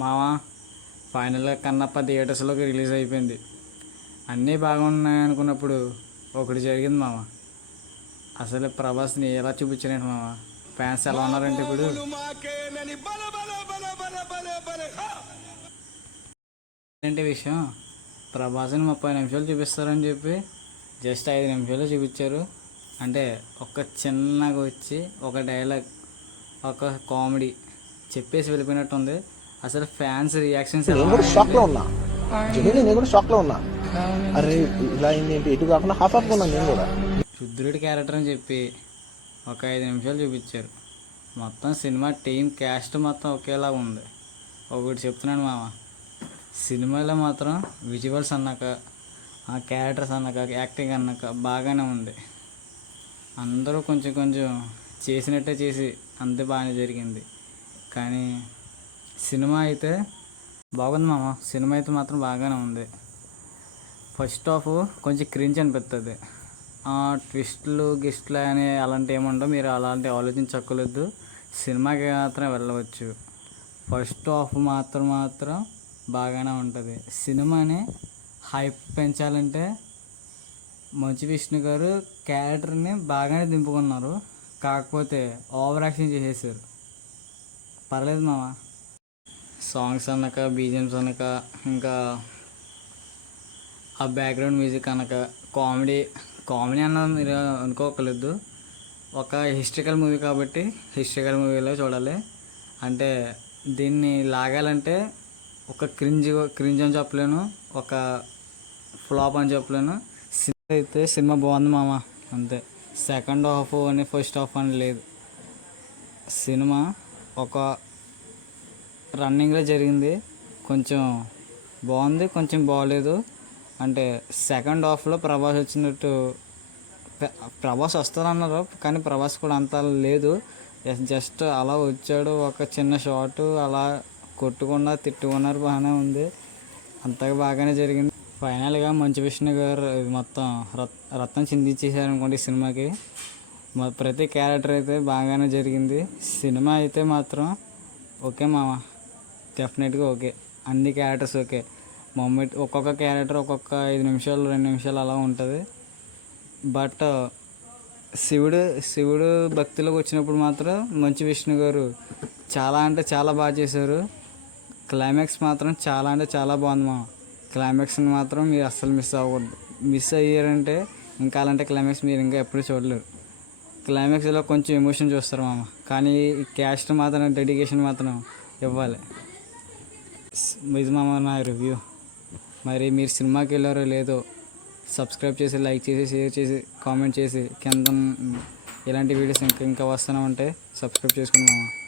మావా ఫైనల్గా కన్నప్ప థియేటర్స్లోకి రిలీజ్ అయిపోయింది. అన్నీ బాగున్నాయి అనుకున్నప్పుడు ఒకటి జరిగింది మామ. అసలు ప్రభాస్ని ఎలా చూపించారంటే మామ, ఫ్యాన్స్ ఎలా ఉన్నారంటే ఇప్పుడు ఏంటి విషయం, ప్రభాస్ని 30 నిమిషాలు చూపిస్తారని చెప్పి జస్ట్ 5 నిమిషాలు చూపించారు. అంటే ఒక చిన్నగా వచ్చి ఒక డైలాగ్, ఒక కామెడీ చెప్పేసి వెళ్ళిపోయినట్టు ఉంది. అసలు ఫ్యాన్స్ రియాక్షన్స్ నేను కూడా షాక్ లో ఉన్నా. అరే ఇలా ఏంటి, ఎటు కాకుండా హాఫ్ ఉన్నా నేను కూడా. రుద్రుడి క్యారెక్టర్ అని చెప్పి ఒక 5 నిమిషాలు చూపించారు. మొత్తం సినిమా టీం క్యాస్ట్ మొత్తం ఒకేలా ఉంది. ఒకటి చెప్తున్నాను మామ, సినిమాలో మాత్రం విజువల్స్ అన్నాక, ఆ క్యారెక్టర్స్ అన్నాక, యాక్టింగ్ అన్నాక బాగానే ఉంది. అందరూ కొంచెం కొంచెం చేసినట్టే చేసి అంతే బాగానే జరిగింది. కానీ సినిమా అయితే బాగుంది మామ. సినిమా అయితే మాత్రం బాగానే ఉంది. ఫస్ట్ హాఫ్ కొంచెం క్రింజ్ అనిపిస్తుంది. ట్విస్ట్లు గిస్ట్లు అని అలాంటివి ఏముండవు, మీరు అలాంటివి ఆలోచించక్కర్లేదు. సినిమాకి మాత్రం వెళ్ళవచ్చు. ఫస్ట్ హాఫ్ మాత్రం బాగానే ఉంటుంది. సినిమాని హైప్ పెంచాలంటే మంచు విష్ణు గారు క్యారెక్టర్ని బాగానే దింపుకున్నారు. కాకపోతే ఓవర్ యాక్షన్ చేసేసారు. పర్లేదు మామ. సాంగ్స్ అన్నాక, బీజిఎమ్స్ అన్నాక, ఇంకా ఆ బ్యాక్గ్రౌండ్ మ్యూజిక్ అన్నాక, కామెడీ అన్నది మీరు అనుకోకలేదు. ఒక హిస్టరికల్ మూవీ కాబట్టి హిస్టరికల్ మూవీలో చూడాలి. అంటే దీన్ని లాగాలంటే ఒక క్రింజ్ అని చెప్పలేను, ఒక ఫ్లాప్ అని చెప్పలేను. సినిమా అయితే సినిమా బాగుంది మామ, అంతే. సెకండ్ హాఫ్ అని ఫస్ట్ హాఫ్ అని లేదు. సినిమా ఒక రన్నింగ్లో జరిగింది. కొంచెం బాగుంది, కొంచెం బాగలేదు. అంటే సెకండ్ హాఫ్లో ప్రభాస్ వచ్చినట్టు, ప్రభాస్ వస్తారన్నారు కానీ ప్రభాస్ కూడా అంత లేదు. జస్ట్ అలా వచ్చాడు, ఒక చిన్న షాట్ అలా కొట్టుకున్నా తిట్టుకున్నారు, బాగానే ఉంది. అంతగా బాగానే జరిగింది. ఫైనల్గా మంచు విష్ణు గారు మొత్తం రత్నం చిందించేశారు అనుకోండి ఈ సినిమాకి. ప్రతి క్యారెక్టర్ అయితే బాగానే జరిగింది. సినిమా అయితే మాత్రం ఓకే మామ, డెఫినెట్గా ఓకే. అన్ని క్యారెక్టర్స్ ఓకే. మొమెంట్ ఒక్కొక్క క్యారెక్టర్ ఒక్కొక్క 5 నిమిషాలు 2 నిమిషాలు అలా ఉంటుంది. బట్ శివుడు భక్తిలోకి వచ్చినప్పుడు మాత్రం మంచు విష్ణు గారు చాలా అంటే చాలా బాగా చేశారు. క్లైమాక్స్ మాత్రం చాలా అంటే చాలా బాగుంది మా. క్లైమాక్స్ని మాత్రం మీరు అస్సలు మిస్ అవ్వకూడదు. మిస్ అయ్యారంటే ఇంకా అలాంటి క్లైమాక్స్ మీరు ఇంకా ఎప్పుడు చూడలేరు. క్లైమాక్స్లో కొంచెం ఎమోషన్ చూస్తారు మామ, కానీ ఈ క్యాస్ట్ మాత్రం డెడికేషన్ మాత్రం ఇవ్వాలి. ఇది మామ నా రివ్యూ. మరి మీరు సినిమాకి వెళ్ళారో లేదో సబ్స్క్రైబ్ చేసి, లైక్ చేసి, షేర్ చేసి, కామెంట్ చేసి, కింద ఇలాంటి వీడియోస్ ఇంకా వస్తూనే ఉంటే సబ్స్క్రైబ్ చేసుకోండి మామ.